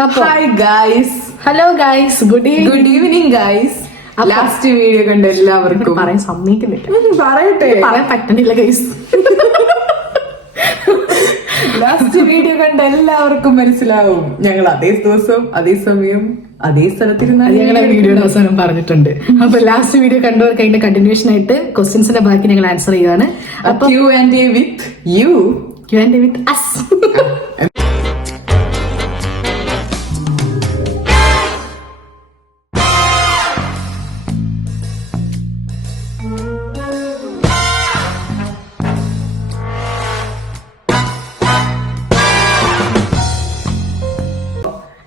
Hi guys, hello guys, good evening guys. Last video കണ്ട എല്ലാവർക്കും പറയാൻ സമ്മതിക്കുന്നില്ല, പറയട്ടെ, പറയാൻ പറ്റണില്ല ഗൈസ്. ലാസ്റ്റ് വീഡിയോ കണ്ട എല്ലാവർക്കും മനസ്സിലാവും ഞങ്ങൾ അതേ ദിവസം അതേ സമയം അതേ സ്ഥലത്തിരുന്നാണ് ഞങ്ങളെ വീഡിയോയുടെ അവസാനം പറഞ്ഞിട്ടുണ്ട്. അപ്പൊ ലാസ്റ്റ് വീഡിയോ കണ്ടവർക്ക് അതിന്റെ കണ്ടിന്യൂഷൻ ആയിട്ട് ക്വസ്റ്റ്യൻസിന്റെ ബാക്കി ഞങ്ങൾ ആൻസർ ചെയ്യുകയാണ്. അപ്പൊ Q&A with you, Q&A with us.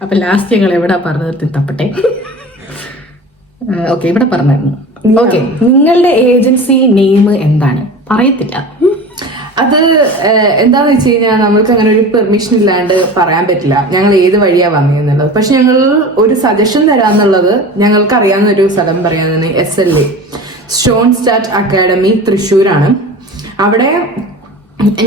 അപ്പൊ ലാസ്റ്റ് ഞങ്ങൾ എവിടെ പറഞ്ഞത് തപ്പട്ടെ. ഓക്കെ, ഇവിടെ പറഞ്ഞായിരുന്നു. ഓക്കെ, നിങ്ങളുടെ ഏജൻസി നെയിം എന്താണ്? പറയത്തില്ല. അത് എന്താന്ന് വെച്ച് കഴിഞ്ഞാൽ നമ്മൾക്ക് അങ്ങനെ ഒരു പെർമിഷൻ ഇല്ലാണ്ട് പറയാൻ പറ്റില്ല ഞങ്ങൾ ഏത് വഴിയാ വന്നതെന്നുള്ളത്. പക്ഷെ ഞങ്ങൾ ഒരു സജഷൻ തരാന്നുള്ളത്, ഞങ്ങൾക്ക് അറിയാവുന്ന ഒരു സ്ഥലം പറയാവുന്നതാണ് SLA, സ്റ്റോൺ സ്റ്റാർട്ട് അക്കാഡമി, തൃശ്ശൂരാണ്. അവിടെ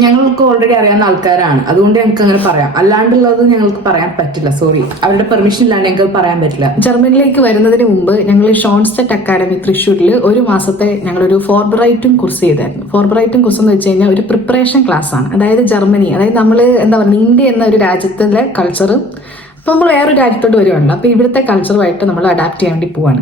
ഞങ്ങൾക്ക് ഓൾറെഡി അറിയാവുന്ന ആൾക്കാരാണ്, അതുകൊണ്ട് ഞങ്ങൾക്ക് അങ്ങനെ പറയാം. അല്ലാണ്ടുള്ളത് ഞങ്ങൾക്ക് പറയാൻ പറ്റില്ല, സോറി, അവരുടെ പെർമിഷൻ ഇല്ലാണ്ട് ഞങ്ങൾക്ക് പറയാൻ പറ്റില്ല. ജർമ്മനിലേക്ക് വരുന്നതിന് മുമ്പ് ഞങ്ങൾ ഷോൺസ്റ്റെറ്റ് അക്കാഡമി തൃശ്ശൂരിൽ ഒരു മാസത്തെ ഞങ്ങളൊരു ഫോർബ്രൈറ്റിംഗ് കോഴ്സ് ചെയ്തായിരുന്നു. ഫോർബ്രൈറ്റിംഗ് കോഴ്സ് എന്ന് വെച്ച് കഴിഞ്ഞാൽ ഒരു പ്രിപ്പറേഷൻ ക്ലാസ് ആണ്. അതായത് ജർമ്മനി, അതായത് നമ്മൾ എന്താ പറയുക, ഇന്ത്യ എന്ന ഒരു രാജ്യത്തിലെ കൾച്ചർ ഇപ്പൊ നമ്മൾ വേറൊരു രാജ്യത്തോട്ട് വരുവാണല്ലോ. അപ്പൊ ഇവിടുത്തെ കൾച്ചറുമായിട്ട് നമ്മൾ അഡാപ്റ്റ് ചെയ്യാൻ വേണ്ടി പോവാണ്.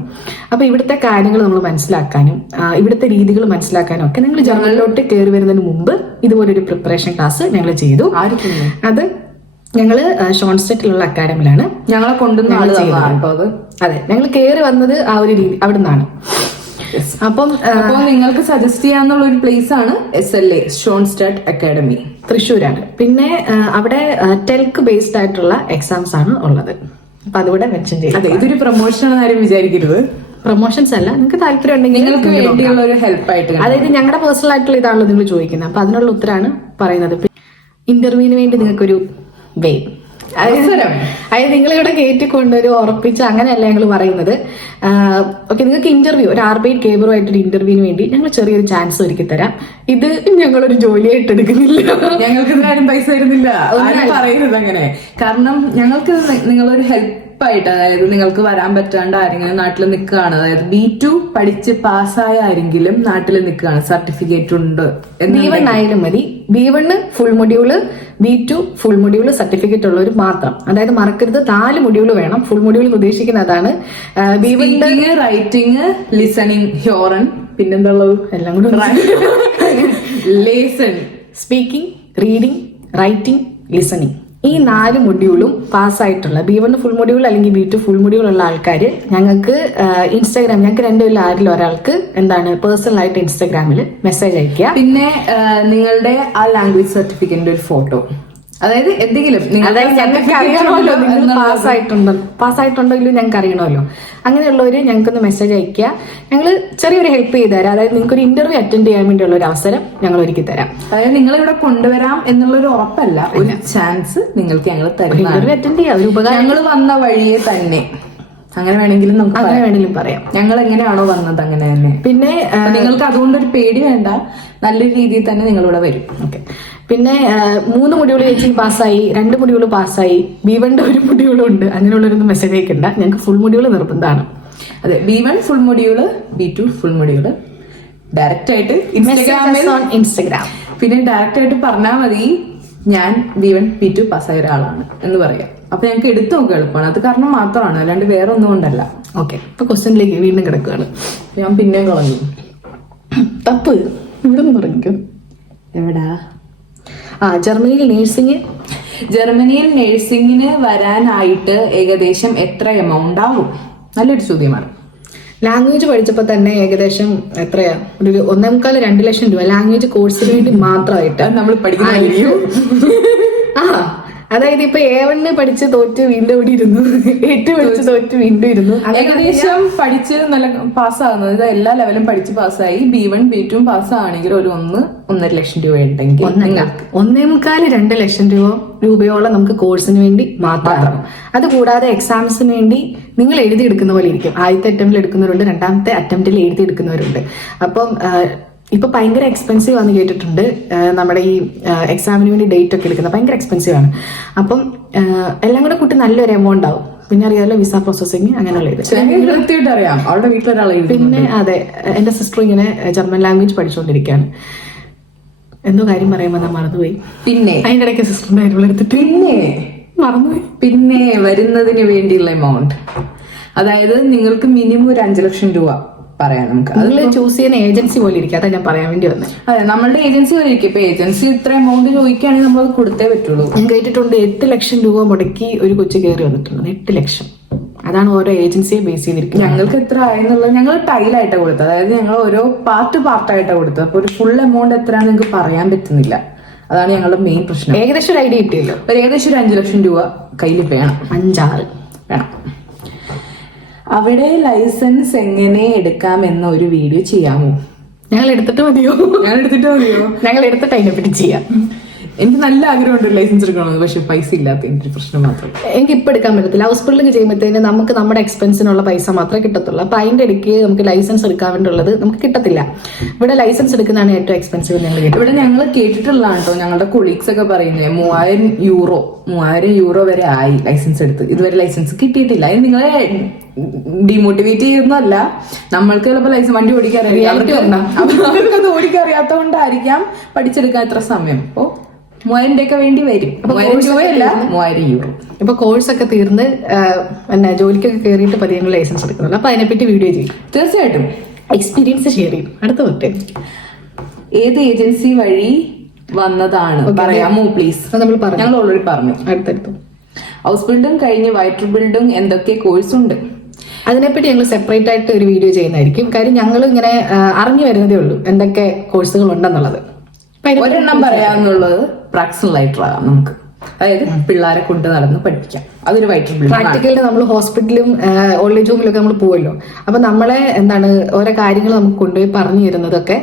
അപ്പൊ ഇവിടുത്തെ കാര്യങ്ങൾ നമ്മൾ മനസ്സിലാക്കാനും ഇവിടുത്തെ രീതികൾ മനസ്സിലാക്കാനും ഒക്കെ ഞങ്ങൾ ജർമ്മനിലോട്ട് കയറി വരുന്നതിന് മുമ്പ് ഇതുപോലൊരു പ്രിപ്പറേഷൻ ക്ലാസ് ഞങ്ങൾ ചെയ്തു. അത് ഞങ്ങള് ഷോൺസ്റ്റെറ്റിലുള്ള അക്കാഡമിയിലാണ് ഞങ്ങളെ കൊണ്ടുവന്ന. അതെ, ഞങ്ങൾ കയറി വന്നത് ആ ഒരു രീതി അവിടെ നിന്നാണ്. അപ്പം നിങ്ങൾക്ക് സജസ്റ്റ് ചെയ്യാന്നുള്ള ഒരു പ്ലേസ് ആണ് SLA, സ്റ്റോൺ സ്റ്റാർട്ട് അക്കാഡമി, തൃശ്ശൂരാണ്. പിന്നെ അവിടെ ടെൽക്ക് ബേസ്ഡ് ആയിട്ടുള്ള എക്സാംസ് ആണ് ഉള്ളത്. അപ്പൊ അതുകൂടെ മെൻഷൻ ചെയ്യും. അതെ, ഇതൊരു പ്രൊമോഷൻ ആരും വിചാരിക്കരുത്. പ്രൊമോഷൻസ് അല്ല, നിങ്ങൾക്ക് താല്പര്യം ഉണ്ടെങ്കിൽ നിങ്ങൾക്ക് വേണ്ടിയുള്ള ഒരു ഹെൽപ്പ് ആയിട്ട്, അതായത് ഞങ്ങളുടെ പേഴ്സണൽ ആയിട്ടുള്ള ഇതാണല്ലോ നിങ്ങൾ ചോദിക്കുന്നത്. അപ്പൊ അതിനുള്ള ഉത്തരമാണ് പറയുന്നത്. ഇന്റർവ്യൂവിന് വേണ്ടി നിങ്ങൾക്കൊരു വേ, അതായത് നിങ്ങളിവിടെ കയറ്റിക്കൊണ്ടൊരു ഉറപ്പിച്ച് അങ്ങനെയല്ല ഞങ്ങൾ പറയുന്നത്. ഓക്കെ, നിങ്ങൾക്ക് ഇന്റർവ്യൂ, ഒരു ആർബൈറ്റ് കേബറുമായിട്ടൊരു ഇന്റർവ്യൂവിന് വേണ്ടി ഞങ്ങൾ ചെറിയൊരു ചാൻസ് ഒരുക്കി തരാം. ഇത് ഞങ്ങളൊരു ജോലിയായിട്ട് എടുക്കുന്നില്ല, ഞങ്ങൾക്ക് ആരും പൈസ തരുന്നില്ല, പറയരുത് അങ്ങനെ. കാരണം ഞങ്ങൾക്ക് നിങ്ങളൊരു ഹെൽപ്പായിട്ട്, അതായത് നിങ്ങൾക്ക് വരാൻ പറ്റാണ്ട് ആരെങ്കിലും നാട്ടിൽ നിൽക്കുകയാണ്, അതായത് B2 പഠിച്ച് പാസ്സായ ആരെങ്കിലും നാട്ടിൽ നിൽക്കുകയാണ്, സർട്ടിഫിക്കറ്റ് ഉണ്ട്, B1 ആയാലും മതി. B1 full module, B2 full module certificate ഉള്ളവർ മാത്രം. അതായത് മറക്കരുത്, 4 മൊഡ്യൂള് വേണം. ഫുൾ മൊഡ്യൂൾ ഉദ്ദേശിക്കുന്നത് അതാണ്. B1 റൈറ്റിംഗ്, ലിസണിങ്, ഹ്യോറൻ, പിന്നെന്തുള്ളത് എല്ലാം കൂടി liaison, speaking, reading, writing, listening, ഈ 4 മൊഡ്യൂളും പാസ്സായിട്ടുള്ള B1 ഫുൾ മൊഡ്യൂൾ അല്ലെങ്കിൽ B2 ഫുൾ മൊഡ്യൂൾ ഉള്ള ആൾക്കാർ ഞങ്ങൾക്ക് ഇൻസ്റ്റാഗ്രാം, ഞങ്ങൾക്ക് രണ്ടുപേരിൽ ആരിലും ഒരാൾക്ക് എന്താണ് പേഴ്സണലായിട്ട് ഇൻസ്റ്റാഗ്രാമിൽ മെസ്സേജ് അയക്കുക. പിന്നെ നിങ്ങളുടെ ആ ലാംഗ്വേജ് സർട്ടിഫിക്കറ്റിന്റെ ഒരു ഫോട്ടോ, അതായത് എന്തെങ്കിലും ഞങ്ങൾക്ക് അറിയണമല്ലോ നിങ്ങൾ പാസ്സായിട്ടുണ്ടെങ്കിലും ഞങ്ങൾക്ക് അറിയണമല്ലോ. അങ്ങനെയുള്ളവര് ഞങ്ങൾക്കൊന്ന് മെസ്സേജ് അയക്കുക. ഞങ്ങൾ ചെറിയൊരു ഹെൽപ്പ് ചെയ്ത് തരാം. അതായത് നിങ്ങൾക്ക് ഒരു ഇന്റർവ്യൂ അറ്റൻഡ് ചെയ്യാൻ വേണ്ടിയുള്ള ഒരു അവസരം ഞങ്ങൾ ഒരുക്കി തരാം. അതായത് നിങ്ങൾ ഇവിടെ കൊണ്ടുവരാം എന്നുള്ളൊരു ഉറപ്പല്ല, ഒരു ചാൻസ് നിങ്ങൾക്ക് ഞങ്ങൾ തരാം. ഇന്റർവ്യൂ അറ്റൻഡ് ചെയ്യാം, ഒരു ഉപകാരം. ഞങ്ങൾ വന്ന വഴിയെ തന്നെ, അങ്ങനെ വേണമെങ്കിലും നമുക്ക് അങ്ങനെ വേണമെങ്കിലും പറയാം. ഞങ്ങൾ എങ്ങനെയാണോ വന്നത് അങ്ങനെ തന്നെ. പിന്നെ നിങ്ങൾക്ക് അതുകൊണ്ടൊരു പേടി വേണ്ട, നല്ലൊരു രീതിയിൽ തന്നെ നിങ്ങളിവിടെ വരും. ഓക്കെ, പിന്നെ 3 മൊഡ്യൂൾ ചേച്ചി പാസ്സായി, 2 മൊഡ്യൂൾ പാസ്സായി, B1 ഒരു മൊഡ്യൂളും ഉണ്ട്, അങ്ങനെയുള്ളവരൊന്നും മെസ്സേജ് അയക്കണ്ട. ഞങ്ങൾക്ക് ഫുൾ മൊഡ്യൂൾ നിർബന്ധമാണ്. അതെ, B1 full module, B2 full module. Direct ആയിട്ട് ഇൻസ്റ്റഗ്രാം, പിന്നെ ഡയറക്റ്റ് ആയിട്ട് പറഞ്ഞാൽ മതി ഞാൻ B1 B2 പാസ്സായ ഒരാളാണ് എന്ന് പറയാം. അപ്പൊ ഞങ്ങൾക്ക് എടുത്തു നോക്കുക എളുപ്പമാണ്. അത് കാരണം മാത്രമാണ്, അല്ലാണ്ട് വേറെ ഒന്നും കൊണ്ടല്ല. ഓക്കെ, ഇപ്പൊ ക്വസ്റ്റ്യനിലേക്ക് വീണ്ടും കിടക്കുകയാണ്. ഞാൻ പിന്നെ കളഞ്ഞു. തപ്പ് ഇവിടെ നിന്ന് തുടങ്ങിക്കും. എവിടാ? ജർമ്മനിയിൽ നേഴ്സിംഗിന് വരാനായിട്ട് ഏകദേശം എത്ര എമൗണ്ട് ആവും? നല്ലൊരു ചോദ്യമാണ്. ലാംഗ്വേജ് പഠിച്ചപ്പോൾ തന്നെ ഏകദേശം എത്രയാ, ഒരു 1.25-2 ലക്ഷം രൂപ ലാംഗ്വേജ് കോഴ്സിന് വേണ്ടി മാത്രമായിട്ട് നമ്മൾ പഠിക്കുന്ന. അതായത് ഇപ്പൊ A1 പഠിച്ച് തോറ്റ് വീണ്ടും ഇവിടെ ഇരുന്നു, 8 പഠിച്ച് തോറ്റ് വീണ്ടും ഇരുന്നു. ഏകദേശം പഠിച്ച് നല്ല പാസ്സാകുന്നത്, ഇത് എല്ലാ ലെവലും പഠിച്ച് പാസ്സായി B1 B2 പാസ്സാണെങ്കിൽ ഒരു 1.5 ലക്ഷം രൂപ ഉണ്ടെങ്കിൽ 1.25-2 ലക്ഷം രൂപയോളം നമുക്ക് കോഴ്സിന് വേണ്ടി മാത്രമാകും. അതുകൂടാതെ എക്സാംസിന് വേണ്ടി നിങ്ങൾ എഴുതിയെടുക്കുന്ന പോലെ ഇരിക്കും. ആദ്യത്തെ അറ്റംപ്റ്റിൽ എടുക്കുന്നവരുണ്ട്, രണ്ടാമത്തെ അറ്റംപ്റ്റിൽ എഴുതിയെടുക്കുന്നവരുണ്ട്. അപ്പം ഇപ്പൊ ഭയങ്കര എക്സ്പെൻസീവ് ആണെന്ന് കേട്ടിട്ടുണ്ട്. നമ്മുടെ ഈ എക്സാമിന് വേണ്ടി ഡേറ്റ് ഒക്കെ എടുക്കുന്നത് ഭയങ്കര എക്സ്പെൻസീവ് ആണ്. അപ്പം എല്ലാം കൂടെ കൂട്ടി നല്ലൊരു എമൗണ്ട് ആവും. പിന്നെ അറിയാമല്ലോ വിസ പ്രോസസ്സിങ് അങ്ങനെയുള്ള ഇത്. കൃത്യമായിട്ട് അറിയാം അവളുടെ വീട്ടിലൊരാളെ. പിന്നെ അതെ, എന്റെ സിസ്റ്റർ ഇങ്ങനെ ജർമ്മൻ ലാംഗ്വേജ് പഠിച്ചുകൊണ്ടിരിക്കുകയാണ്. എന്തോ കാര്യം പറയുമ്പോൾ ഞാൻ മറന്നുപോയി. പിന്നെ അതിന്റെ ഇടയ്ക്ക് സിസ്റ്ററിന്റെ കാര്യം എടുത്തിട്ട് പിന്നെ മറന്നുപോയി. പിന്നെ വരുന്നതിന് വേണ്ടിയുള്ള എമൗണ്ട്, അതായത് നിങ്ങൾക്ക് മിനിമം ഒരു 5 ലക്ഷം രൂപ പറയാം നമുക്ക്. നിങ്ങൾ ചൂസ് ചെയ്യുന്ന ഏജൻസി പോലെ ഇരിക്കും, അതാ ഞാൻ പറയാൻ വേണ്ടി വന്നത്. അതെ, നമ്മളുടെ ഏജൻസി പോലെ ഇരിക്കും. ഇപ്പൊ ഏജൻസി ഇത്ര എമൗണ്ട് ചോദിക്കുകയാണെങ്കിൽ നമ്മൾ കൊടുത്തേ പറ്റുള്ളൂ. ഞാൻ കേട്ടിട്ടുണ്ട് 8 ലക്ഷം രൂപ മുടക്കി ഒരു കൊച്ചു കയറി വന്നിട്ടുണ്ട്. 8 ലക്ഷം. അതാണ് ഓരോ ഏജൻസിയെ ബേസ് ചെയ്തിരിക്കുന്നത്. ഞങ്ങൾക്ക് എത്ര ആയെന്നുള്ളത് ഞങ്ങൾ ടൈലായിട്ടാണ് കൊടുത്തത്. അതായത് ഞങ്ങൾ ഓരോ പാർട്ടായിട്ടാണ് കൊടുത്തത്. അപ്പൊ ഒരു ഫുൾ എമൗണ്ട് എത്രയാണെന്ന് നിങ്ങൾക്ക് പറയാൻ പറ്റുന്നില്ല. അതാണ് ഞങ്ങളുടെ മെയിൻ പ്രശ്നം. ഏകദേശം ഒരു ഐഡിയ കിട്ടിയല്ലോ. ഏകദേശം ഒരു 5 ലക്ഷം രൂപ കയ്യിൽ വേണം. 5-6 വേണം. അവിടെ ലൈസൻസ് എങ്ങനെ എടുക്കാമെന്ന ഒരു വീഡിയോ ചെയ്യാമോ? ഞങ്ങൾ എടുത്തിട്ട് മതിയോ? ഞങ്ങൾ എടുത്തിട്ട് അതിനെപ്പറ്റി ചെയ്യാം. എനിക്ക് നല്ല ആഗ്രഹമുണ്ട് ലൈസൻസ് എടുക്കണമെന്ന്, പക്ഷെ പൈസ ഇല്ലാത്ത എന്റെ പ്രശ്നം മാത്രം. എനിക്ക് ഇപ്പൊ എടുക്കാൻ പറ്റത്തില്ല. ഹൗസ് ബിൽഡിംഗ് ചെയ്യുമ്പോഴത്തേന് നമുക്ക് നമ്മുടെ എക്സ്പെൻസിനുള്ള പൈസ മാത്രമേ കിട്ടത്തുള്ളൂ. അപ്പൊ അതിന്റെ ഇടയ്ക്ക് നമുക്ക് ലൈസൻസ് എടുക്കാൻ വേണ്ടിയുള്ളത് നമുക്ക് കിട്ടത്തില്ല. ഇവിടെ ലൈസൻസ് എടുക്കുന്നതാണ് ഏറ്റവും എക്സ്പെൻസീവ്. ഇവിടെ ഞങ്ങൾ കേട്ടിട്ടുള്ളതാണ് കേട്ടോ, ഞങ്ങളുടെ കൊളീഗ്സ് ഒക്കെ പറയുന്നത് 3000 യൂറോ വരെ ആയി ലൈസൻസ് എടുത്ത്. ഇതുവരെ ലൈസൻസ് കിട്ടിയിട്ടില്ല. അത് നിങ്ങളെ ഡിമോട്ടിവേറ്റ് ചെയ്യുന്നല്ല, നമ്മൾക്ക് ചിലപ്പോൾ ലൈസൻസ് വണ്ടി ഓടിക്കാൻ അവർക്കത് ഓടിക്കാൻ അറിയാത്തതുകൊണ്ടായിരിക്കാം പഠിച്ചെടുക്കാൻ എത്ര സമയം. അപ്പോ 3000 ഒക്കെ വേണ്ടി വരും. 3000 രൂപയല്ല, 3000 യൂറോ. ഇപ്പൊ കോഴ്സ് ഒക്കെ തീർന്ന് പിന്നെ ജോലിക്കൊക്കെ കയറിയിട്ട് പതിയെ ലൈസൻസ് എടുക്കുന്നുള്ളൂ. അപ്പൊ അതിനെപ്പറ്റി വീഡിയോ ചെയ്യും. തീർച്ചയായിട്ടും എക്സ്പീരിയൻസ് ഷെയർ ചെയ്യും. അടുത്ത തൊട്ടേ ഏത് ഏജൻസി വഴി വന്നതാണ് പറയാമോ പ്ലീസ്? നമ്മൾ പറഞ്ഞു, ഞങ്ങൾ ഓൾറെഡി പറഞ്ഞു. അടുത്തടുത്തു ഹൗസ് ബിൽഡിംഗ് കഴിഞ്ഞ് വൈറ്റർ ബിൽഡിംഗ് എന്തൊക്കെ കോഴ്സ് ഉണ്ട്, അതിനെപ്പറ്റി ഞങ്ങൾ സെപ്പറേറ്റ് ആയിട്ട് ഒരു വീഡിയോ ചെയ്യുന്നതായിരിക്കും. കാര്യം ഞങ്ങൾ ഇങ്ങനെ അറിഞ്ഞു വരുന്നതേ ഉള്ളൂ എന്തൊക്കെ കോഴ്സുകൾ ഉണ്ടെന്നുള്ളത്. ഒരെണ്ണം പറയാന്നുള്ളത് പ്രാക്ടിക്കൽ ലൈറ്റർ ആകാം നമുക്ക്. അതായത് പിള്ളേരെ കൊണ്ട് നടന്ന് പഠിപ്പിക്കാം. അതൊരു വൈറ്റർ ബിൽഡിംഗ്. പ്രാക്ടിക്കലിന് നമ്മൾ ഹോസ്പിറ്റലും ഓൾഡ് ഏജ് ഹോമിലൊക്കെ നമ്മൾ പോവല്ലോ. അപ്പൊ നമ്മളെ ഓരോ കാര്യങ്ങൾ നമുക്ക് കൊണ്ടുപോയി പറഞ്ഞു തരുന്നതൊക്കെ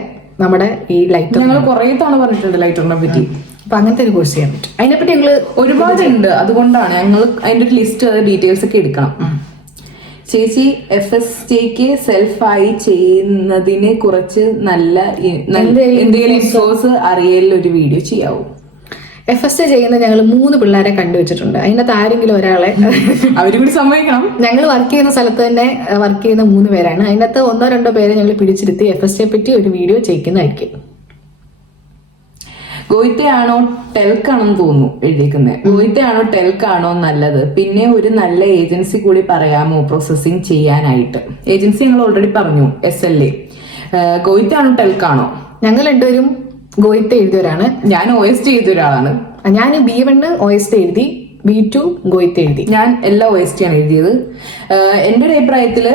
നമ്മുടെ ഈ ലൈറ്റർ. ഞങ്ങൾ കുറെ തവണ പറഞ്ഞിട്ടുണ്ട് ലൈറ്ററിനെ പറ്റി. അപ്പൊ അങ്ങനത്തെ ഒരു കോഴ്സ് ചെയ്യാൻ പറ്റും. അതിനെപ്പറ്റി ഞങ്ങൾ ഒരുപാടുണ്ട്. അതുകൊണ്ടാണ് ഞങ്ങൾ അതിന്റെ ഒരു ലിസ്റ്റ്, ഡീറ്റെയിൽസ് ഒക്കെ എടുക്കണം. ചേച്ചി FSJക്ക് സെൽഫായി ചെയ്യുന്നതിന് കുറച്ച് നല്ല എന്തെങ്കിലും ഇൻഫോസ് അറിയലിൽ ഒരു വീഡിയോ ചെയ്യാവൂ. FSJ ചെയ്യുന്ന ഞങ്ങൾ 3 പിള്ളേരെ കണ്ടുവച്ചിട്ടുണ്ട്. അതിനകത്ത് ആരെങ്കിലും ഒരാളെ അവരും കൂടി സമ്മതിക്കണം. ഞങ്ങൾ വർക്ക് ചെയ്യുന്ന സ്ഥലത്ത് തന്നെ വർക്ക് ചെയ്യുന്ന 3 പേരാണ്. അതിനകത്ത് 1-2 പേരെ ഞങ്ങൾ പിടിച്ചിരുത്തി FSJ പറ്റി ഒരു വീഡിയോ ചെയ്യിക്കുന്നതായിരിക്കും. ഗോയിറ്റയാണോ ടെൽക്കാണെന്ന് തോന്നുന്നു എഴുതിയിരിക്കുന്നത്. ഗോയിറ്റയാണോ ടെൽക്കാണോ നല്ലത്? പിന്നെ ഒരു നല്ല ഏജൻസി കൂടി പറയാമോ പ്രോസസ്സിംഗ് ചെയ്യാനായിട്ട്? ഏജൻസി ഞങ്ങൾ ഓൾറെഡി പറഞ്ഞു, SLA. ഗോയിറ്റയാണോ ടെൽക്കാണോ? ഞങ്ങൾ രണ്ടുപേരും ഗോയിറ്റ എഴുതിയവരാണ്. ഞാൻ OST എഴുതിയ ഒരാളാണ്. ഞാൻ B1 OST എഴുതി, B2 ഗോയിറ്റ എഴുതി. ഞാൻ എല്ലാ OST ആണ് എഴുതിയത്. എന്റെ ഒരു അഭിപ്രായത്തില്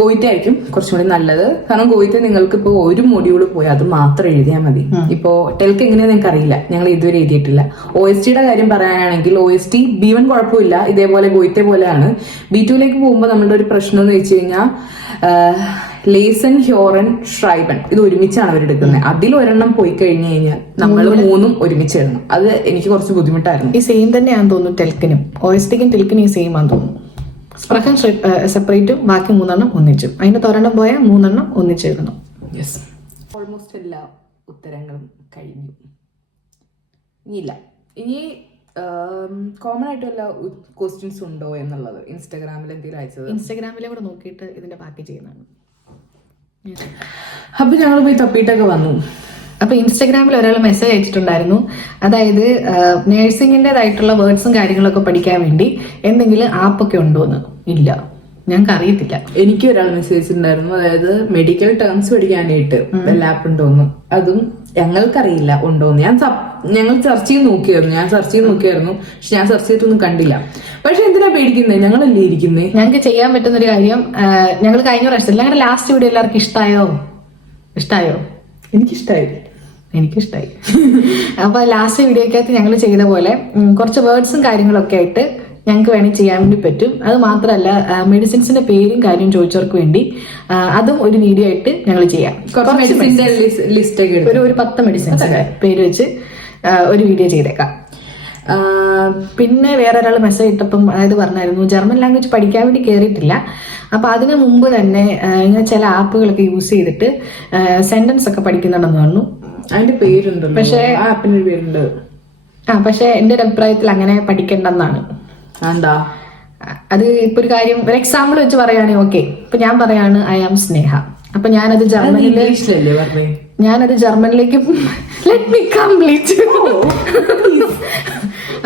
ഗോയിറ്റ ആയിരിക്കും കുറച്ചും കൂടി നല്ലത്. കാരണം ഗോയിറ്റ നിങ്ങൾക്ക് ഇപ്പൊ ഒരു മൊഡ്യൂള് പോയി അത് മാത്രം എഴുതിയാൽ മതി. ഇപ്പോ ടെൽക്ക് എങ്ങനെയാന്ന് നിങ്ങൾക്ക് അറിയില്ല, ഞങ്ങൾ ഇതുവരെ എഴുതിയിട്ടില്ല. OSTയുടെ കാര്യം പറയാനാണെങ്കിൽ OST B1 കുഴപ്പമില്ല, ഇതേപോലെ ഗോയിറ്റ പോലെയാണ്. B2ലേക്ക് പോകുമ്പോൾ നമ്മളുടെ ഒരു പ്രശ്നം എന്ന് വെച്ച് കഴിഞ്ഞാൽ ലേസൺ, ഹ്യോറൻ, ഷ്രൈബൻ ഇത് ഒരുമിച്ചാണ് അവരെടുക്കുന്നത്. അതിൽ ഒരെണ്ണം പോയി കഴിഞ്ഞു കഴിഞ്ഞാൽ നമ്മൾ 3ഉം ഒരുമിച്ച് എഴുതണം. അത് എനിക്ക് കുറച്ച് ബുദ്ധിമുട്ടായിരുന്നു. ഈ സെയിം തന്നെയാണെന്ന് തോന്നുന്നു ടെൽക്കിനും. OSTക്കും ടെൽക്കിനും ഈ സെയിം ആണെന്ന് തോന്നുന്നു. സ്പ്രഹൻ സെപ്പറേറ്റും ബാക്കി 3 ഒന്നിച്ചും. അതിന്റെ ഒരെണ്ണം പോയാൽ 3 ഒന്നിച്ച് എഴുതണം. ഓൾമോസ്റ്റ് എല്ലാ ഉത്തരങ്ങളും കഴിഞ്ഞു. ഇനി കോമൺ ആയിട്ട് വല്ല ക്വസ്റ്റ്യൻസ് ഉണ്ടോ എന്നുള്ളത് ഇൻസ്റ്റാഗ്രാമിൽ എന്തെങ്കിലും അയച്ചത്. ഇൻസ്റ്റാഗ്രാമിലെ കൂടെ നോക്കിയിട്ട് ഇതിന്റെ ബാക്കി ചെയ്യുന്നതാണ്. അപ്പൊ ഞങ്ങൾ പോയി തപ്പിയിട്ടൊക്കെ വന്നു. അപ്പൊ ഇൻസ്റ്റാഗ്രാമിൽ ഒരാൾ മെസ്സേജ് അയച്ചിട്ടുണ്ടായിരുന്നു. അതായത് നേഴ്സിംഗിൻ്റെതായിട്ടുള്ള വേർഡ്സും കാര്യങ്ങളൊക്കെ പഠിക്കാൻ വേണ്ടി എന്തെങ്കിലും ആപ്പൊക്കെ ഉണ്ടോന്ന്. ഇല്ല, ഞങ്ങൾക്ക് അറിയത്തില്ല. എനിക്ക് ഒരാൾ മെസ്സേജ് ഉണ്ടായിരുന്നു, അതായത് മെഡിക്കൽ ടേംസ് പഠിക്കാനായിട്ട് വല്ല ആപ്പ് ഉണ്ടോന്ന്. അതും ഞങ്ങൾക്കറിയില്ല ഉണ്ടോന്ന്. ഞങ്ങൾ സെർച്ച് ചെയ്ത് നോക്കിയായിരുന്നു. പക്ഷെ ഞാൻ സെർച്ച് ചെയ്തിട്ടൊന്നും കണ്ടില്ല. പക്ഷെ എന്തിനാ പേടിക്കുന്നത്? ഞങ്ങളല്ലേ ഇരിക്കുന്നേ. ഞങ്ങൾക്ക് ചെയ്യാൻ പറ്റുന്ന ഒരു കാര്യം, ഞങ്ങൾ കഴിഞ്ഞ പ്രാവശ്യം ഞങ്ങളുടെ ലാസ്റ്റ് വീഡിയോ എല്ലാവർക്കും ഇഷ്ടമായോ? എനിക്കിഷ്ടായി. അപ്പൊ ലാസ്റ്റ് വീഡിയോക്കകത്ത് ഞങ്ങൾ ചെയ്ത പോലെ കുറച്ച് വേർഡ്സും കാര്യങ്ങളൊക്കെ ആയിട്ട് ഞങ്ങൾക്ക് വേണമെങ്കിൽ ചെയ്യാൻ വേണ്ടി പറ്റും. അത് മാത്രമല്ല മെഡിസിൻസിന്റെ പേരും കാര്യവും ചോദിച്ചവർക്ക് വേണ്ടി അതും ഒരു വീഡിയോ ആയിട്ട് ഞങ്ങൾ ചെയ്യാം. ഒരു 10 മെഡിസിൻസിന്റെ പേര് വെച്ച് ഒരു വീഡിയോ ചെയ്തേക്കാം. പിന്നെ വേറെ ഒരാൾ മെസ്സേജ് ഇട്ടപ്പം അതായത് പറഞ്ഞായിരുന്നു ജർമ്മൻ ലാംഗ്വേജ് പഠിക്കാൻ വേണ്ടി കയറിയിട്ടില്ല. അപ്പൊ അതിനു മുമ്പ് തന്നെ ഇങ്ങനെ ചില ആപ്പുകളൊക്കെ യൂസ് ചെയ്തിട്ട് സെന്റൻസ് ഒക്കെ പഠിക്കുന്നുണ്ടെന്ന് പറഞ്ഞു. അതിന്റെ പേരുണ്ട്, പക്ഷേ ആപ്പിന് പേരുണ്ട്. പക്ഷെ എന്റെ ഒരു അഭിപ്രായത്തിൽ അങ്ങനെ പഠിക്കണ്ടെന്നാണ്. എന്താ അത് ഇപ്പൊ ഒരു കാര്യം, ഒരു എക്സാമ്പിൾ വെച്ച് പറയുകയാണെങ്കിൽ ഓക്കെ, ഇപ്പൊ ഞാൻ പറയാണ് ഐ ആം സ്നേഹ, അപ്പൊ ഞാനത് ജർമ്മനിലേക്ക് ലെറ്റ് മീ കംപ്ലീറ്റ്.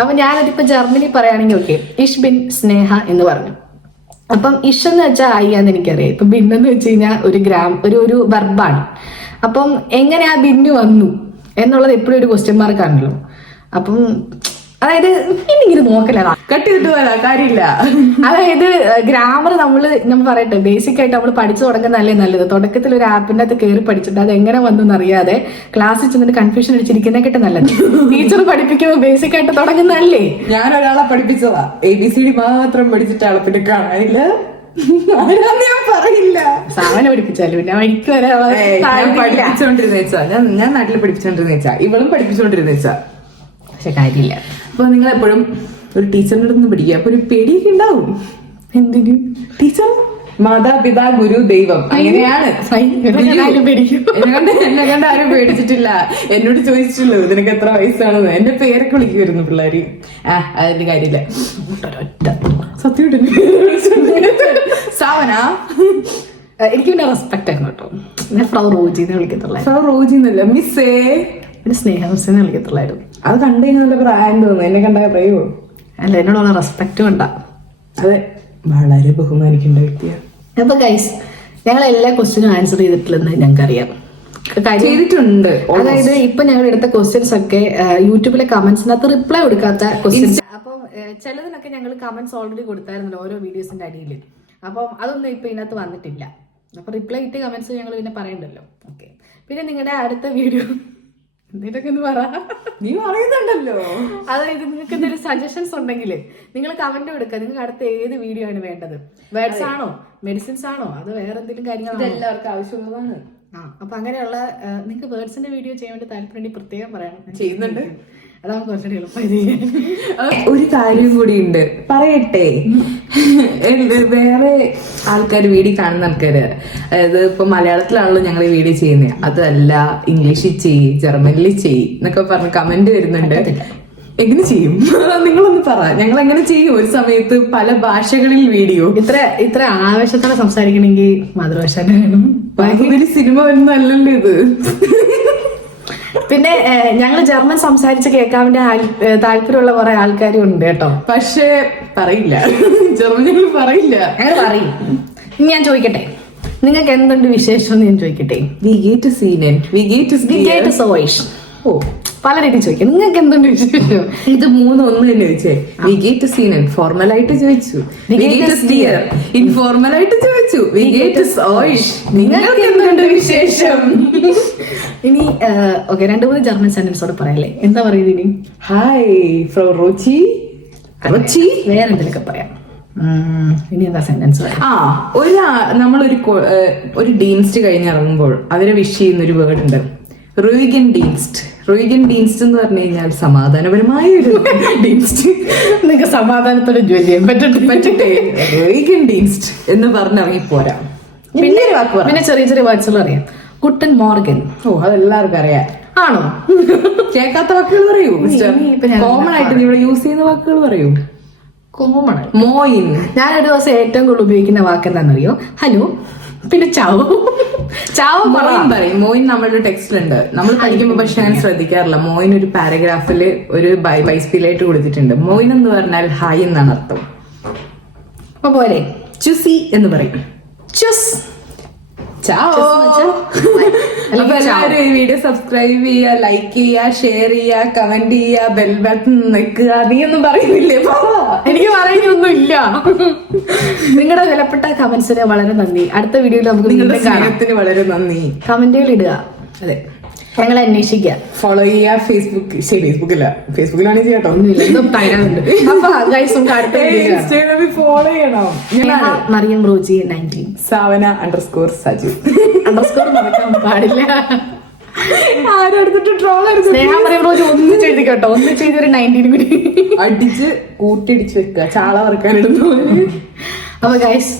അപ്പൊ ഞാനതിപ്പോ ജർമ്മനി പറയുകയാണെങ്കിൽ ഓക്കെ, ഇഷ് ബിൻ സ്നേഹ എന്ന് പറഞ്ഞു. അപ്പം ഇഷ് എന്ന് വെച്ചാൽ ആയിയാന്ന് എനിക്കറിയാം. ഇപ്പൊ ബിന്നെന്ന് വെച്ച് കഴിഞ്ഞാൽ ഒരു വെർബാണ്. അപ്പം എങ്ങനെ ആ ബിന്നു വന്നു എന്നുള്ളത് എപ്പോഴും ഒരു ക്വസ്റ്റ്യൻ മാർക്കാണല്ലോ. അപ്പം അതായത് ഇങ്ങനെ നോക്കല കട്ട് ചെയ്തിട്ട് പോരാ കാര്യമില്ല. അതായത് ഗ്രാമർ നമ്മൾ പറയട്ടെ, ബേസിക് ആയിട്ട് നമ്മൾ പഠിച്ചു തുടങ്ങുന്നതല്ലേ നല്ലത്. തുടക്കത്തിൽ ഒരു ആപ്പിന്റെ അകത്ത് കയറി പഠിച്ചിട്ട് അത് എങ്ങനെ വന്നു എന്നറിയാതെ ക്ലാസ്സിൽ ചെന്നിട്ട് കൺഫ്യൂഷൻ അടിച്ചിരിക്കുന്നതിനെക്കാട്ട് നല്ലത് ടീച്ചർ പഠിപ്പിക്കുമ്പോൾ ബേസിക് ആയിട്ട് തുടങ്ങുന്നതല്ലേ. ഞാൻ ഒരാളെ പഠിപ്പിച്ചതാ, ABCD മാത്രം പഠിച്ചിട്ടാണ്, പിന്നെ കാണാനില്ല. ഞാൻ പറയില്ല, സാധന പഠിപ്പിച്ചാലും പിന്നെ വഴിക്ക് പഠിപ്പിച്ചോണ്ടിരുന്ന ഞാൻ നാട്ടിൽ പഠിപ്പിച്ചോണ്ടിരുന്ന ഇവളും പഠിപ്പിച്ചോണ്ടിരുന്ന പക്ഷെ കാര്യമില്ല. അപ്പൊ നിങ്ങൾ എപ്പോഴും ഒരു ടീച്ചറിന്റെ അടുത്ത് പഠിക്കുക, അപ്പൊ ഒരു പേടിയൊക്കെ ഉണ്ടാവും. എന്തിനു? ടീച്ചർ, മാതാപിതാ, ഗുരു, ദൈവം, അങ്ങനെയാണ്. എന്നെ കണ്ട് ആരും പേടിച്ചിട്ടില്ല. എന്നോട് ചോദിച്ചിട്ടുള്ളൂ നിനക്ക് എത്ര വയസ്സാണെന്ന്. എന്റെ പേരൊക്കെ വിളിക്കുമായിരുന്നു പിള്ളേര്. അതിന്റെ കാര്യമില്ല, സത്യം സാവന. എനിക്ക് പിന്നെ റെസ്പെക്ട് ആയിരുന്നു കേട്ടോ. ഞാൻ ഫ്രൗ റോജിന്ന് വിളിക്കത്തുള്ള. ഫ്രൗ റോജി എന്നല്ല, മിസ്സേ. പിന്നെ സ്നേഹ മിസ്സെന്ന് വിളിക്കത്തുള്ളായിരുന്നു. അത് കണ്ടു കഴിഞ്ഞാൽ നല്ല പ്രായം തോന്നുന്നു. എന്നെ കണ്ടാൽ പറയുമോ? അല്ല, എന്നോടുള്ള റെസ്പെക്റ്റും ഉണ്ടാ. അതെ, വളരെ ബഹുമാനിക്കേണ്ട വ്യക്തിയാണ്. അപ്പൊ ഗൈസ്, ഞങ്ങൾ എല്ലാ ക്വസ്റ്റ്യനും ആൻസർ ചെയ്തിട്ടില്ലെന്ന് ഞങ്ങൾക്കറിയാം, ചെയ്തിട്ടുണ്ട്. അതായത് ഇപ്പൊ ഞങ്ങൾ എടുത്ത ക്വസ്റ്റ്യൻസ് ഒക്കെ യൂട്യൂബിലെ കമന്റ്സിനകത്ത് റിപ്ലൈ കൊടുക്കാത്ത ക്വസ്റ്റ്യൻസ്. അപ്പം ചിലതിനൊക്കെ ഞങ്ങൾ കമന്റ്സ് ഓൾറെഡി കൊടുത്തായിരുന്നല്ലോ ഓരോ വീഡിയോസിന്റെ അടിയിൽ. അപ്പം അതൊന്നും ഇപ്പൊ ഇതിനകത്ത് വന്നിട്ടില്ല. അപ്പൊ റിപ്ലൈ ഇട്ട് കമന്റ്സ് ഞങ്ങൾ പിന്നെ പറയണ്ടല്ലോ. ഓക്കെ, പിന്നെ നിങ്ങളുടെ അടുത്ത വീഡിയോ എന്തിനൊക്കെ ഒന്ന് പറ, നീ പറയുന്നുണ്ടല്ലോ. അതായത് നിങ്ങൾക്ക് എന്തെങ്കിലും സജഷൻസ് ഉണ്ടെങ്കിൽ നിങ്ങൾ കമന്റ് കൊടുക്കുക. നിങ്ങൾക്ക് അടുത്ത ഏത് വീഡിയോ ആണ് വേണ്ടത്? വേർഡ്സ് ആണോ, മെഡിസിൻസ് ആണോ, അത് വേറെ എന്തെങ്കിലും കാര്യങ്ങളാണോ? എല്ലാവർക്കും ആവശ്യമുള്ളതാണ്. അപ്പൊ അങ്ങനെയുള്ള നിങ്ങൾക്ക് വേർഡ്സിന്റെ വീഡിയോ ചെയ്യാൻ വേണ്ടി താല്പര്യം പ്രത്യേകം പറയണം. ചെയ്യുന്നുണ്ട്, അതാണ് കുറച്ചുകൂടി എളുപ്പമായി. ഒരു കാര്യം കൂടി ഉണ്ട്, പറയട്ടെ. വേറെ ആൾക്കാർ, വീഡിയോ കാണുന്ന ആൾക്കാര്, അതായത് ഇപ്പൊ മലയാളത്തിലാണല്ലോ ഞങ്ങൾ ഈ വീഡിയോ ചെയ്യുന്നത്, അതല്ല ഇംഗ്ലീഷിൽ ചെയ്യ്, ജർമ്മനിൽ ചെയ്യ് എന്നൊക്കെ പറഞ്ഞ് കമന്റ് വരുന്നുണ്ട്. എങ്ങനെ ചെയ്യും? നിങ്ങളൊന്ന് പറ, ഞങ്ങൾ എങ്ങനെ ചെയ്യും? ഒരു സമയത്ത് പല ഭാഷകളിൽ വീഡിയോ. ഇത്ര ആവേശത്തോടെ സംസാരിക്കണമെങ്കിൽ മാതൃഭാഷ വേണം. സിനിമ വരുന്നല്ലോ ഇത്. പിന്നെ ഞങ്ങൾ ജർമ്മൻ സംസാരിച്ച് കേൾക്കാൻ വേണ്ടി താല്പര്യമുള്ള കുറെ ആൾക്കാരും ഉണ്ട് കേട്ടോ. പക്ഷേ പറയില്ല, ജർമ്മനിൽ പറയില്ല. അങ്ങനെ പറയും. ഞാൻ ചോദിക്കട്ടെ, നിങ്ങൾക്ക് എന്തുണ്ട് വിശേഷം എന്ന് ഞാൻ ചോദിക്കട്ടെ. ഓ, പല രീതി ചോദിക്കാം. നിങ്ങൾക്ക് എന്തുണ്ട് വിശേഷം? ഇത് മൂന്നൊന്നും തന്നെ ചോദിച്ചേ. വിഗേറ്റ് സീനൻ ഫോർമലായിട്ട് ചോദിച്ചു, ഇൻഫോർമലായിട്ട് ചോദിച്ചു, നിങ്ങൾക്ക് എന്തുണ്ട് വിശേഷം? ഇനി ഓക്കെ, 2-3 ജർമ്മൻ സെന്റൻസോട് പറയല്ലേ. എന്താ പറയുന്നത് ഇനി? ഹായ് ഫ്രൗ റോച്ചി. വേറെ എന്തെങ്കിലുമൊക്കെ പറയാം. ഇനി എന്താ സെന്റൻസ്? നമ്മളൊരു ഡീൻസ്റ്റ് കഴിഞ്ഞിറങ്ങുമ്പോൾ അവരെ വിഷ് ചെയ്യുന്ന ഒരു വേർഡ് ഉണ്ട്, റൂയിഗൻ ഡീൻസ്റ്റ്. റൂയിഗൻ ഡീൻസ്റ്റ് എന്ന് പറഞ്ഞു കഴിഞ്ഞാൽ സമാധാനപരമായ ഒരു ഡീൻസ്റ്റ്. നിങ്ങൾക്ക് സമാധാനത്തോടെ ജോലി ചെയ്യാൻ പറ്റട്ടെ. റൂയിഗൻ ഡീൻസ്റ്റ് എന്ന് പറഞ്ഞിറങ്ങി പോരാ. പിന്നെ ചെറിയ ചെറിയ വേർഡ്സുകൾ അറിയാം. Guten Morgan. ഓ, അതെല്ലാവർക്കും അറിയാം. ആണോ? കേൾക്കാത്ത വാക്കുകൾ പറയൂ. കോമൺ ആയിട്ട് ഇവിടെ യൂസ് ചെയ്യുന്ന വാക്കുകൾ പറയൂ. കോമൺ മോയിൻ. ഞാനൊരു ദിവസം ഏറ്റവും കൂടുതൽ ഉപയോഗിക്കുന്ന വാക്ക് എന്താണെന്നറിയോ? ഹലോ, പിന്നെ ചാവോ. ചാവോ പറയും. മോയിൻ നമ്മളുടെ ടെക്സ്റ്റിലുണ്ട്. നമ്മൾ പഠിക്കുമ്പോൾ പക്ഷെ ഞാൻ ശ്രദ്ധിക്കാറില്ല. മോയിൻ ഒരു പാരഗ്രാഫില് ഒരു ബൈസ്പിലായിട്ട് കൊടുത്തിട്ടുണ്ട്. മോയിൻ എന്ന് പറഞ്ഞാൽ ഹായ് എന്നാണ് അർത്ഥം. അപ്പൊ പോലെ ചുസി എന്ന് പറയും. ചുസ്. എല്ലാവരും ഈ വീഡിയോ സബ്സ്ക്രൈബ് ചെയ്യുക, ലൈക്ക് ചെയ്യുക, ഷെയർ ചെയ്യുക, കമന്റ് ചെയ്യുക, ബെൽ ബട്ടൺ നിൽക്കുക. നീയൊന്നും പറയുന്നില്ലേ? എനിക്ക് പറയാനൊന്നും ഇല്ല. നിങ്ങളുടെ വിലപ്പെട്ട കമന്റ്സിന് വളരെ നന്ദി. അടുത്ത വീഡിയോയിൽ നമുക്ക് നിങ്ങളുടെ സ്നേഹത്തിന് വളരെ നന്ദി. കമന്റുകൾ ഇടുക. അതെ, ഞങ്ങളെ അന്വേഷിക്കുക, ഫോളോ ചെയ്യുക. ഫേസ്ബുക്കിലാണ് ചെയ്യാട്ടോ. ഫോളോ ചെയ്യണം. മറിയം റോജി 19 സാവന_സജു മറക്കാൻ പാടില്ല. ആരെടുത്തിട്ട് ട്രോൾ സ്നേഹ മറിയം റോജി ഒന്നിച്ച് എഴുതി കേട്ടോ. ഒന്നിച്ച് എഴുതി ഒരു 19 അടിച്ച് കൂട്ടിടിച്ച് വെക്കുക, ചാള വറുക്കാൻ ഇടുന്നു. അപ്പൊ guys,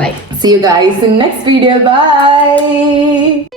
bye. See you guys in next video. Bye.